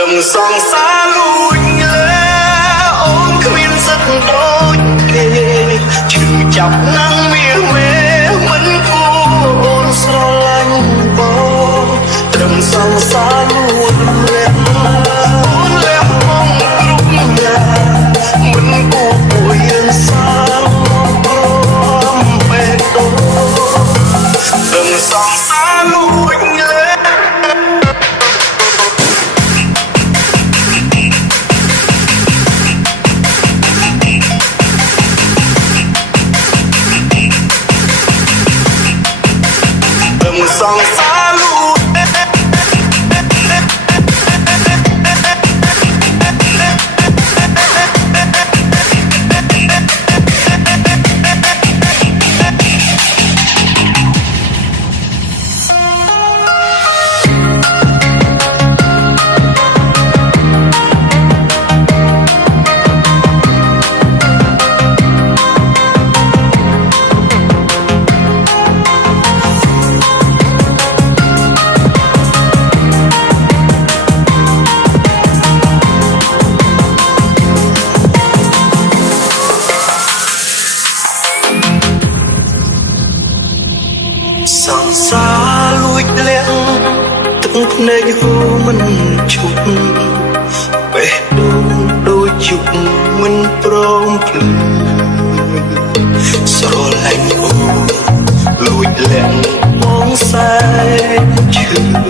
ត្រឹមសងសាលួចលើអូនគ្មានសិទ្ធិដូចគេឈឺចាប់ណាស់មាសមេមិនគួរអូនស្រឡាញ់បងត្រឹមសងសាលួចលើអូនលះបង់គ្រប់យ៉ាងមិនគួរពួកយើងសាលព្រមពេកដូរត្រឹមសងសាលួចលើសងសាលួចសងសាលួចលាក់ទឹកភ្នែកហូរមិនឈប់បេះដូងដូចជប់មិនព្រមភ្លឺស្រឡាញ់អូនលួចលាក់បងសែនឈឺ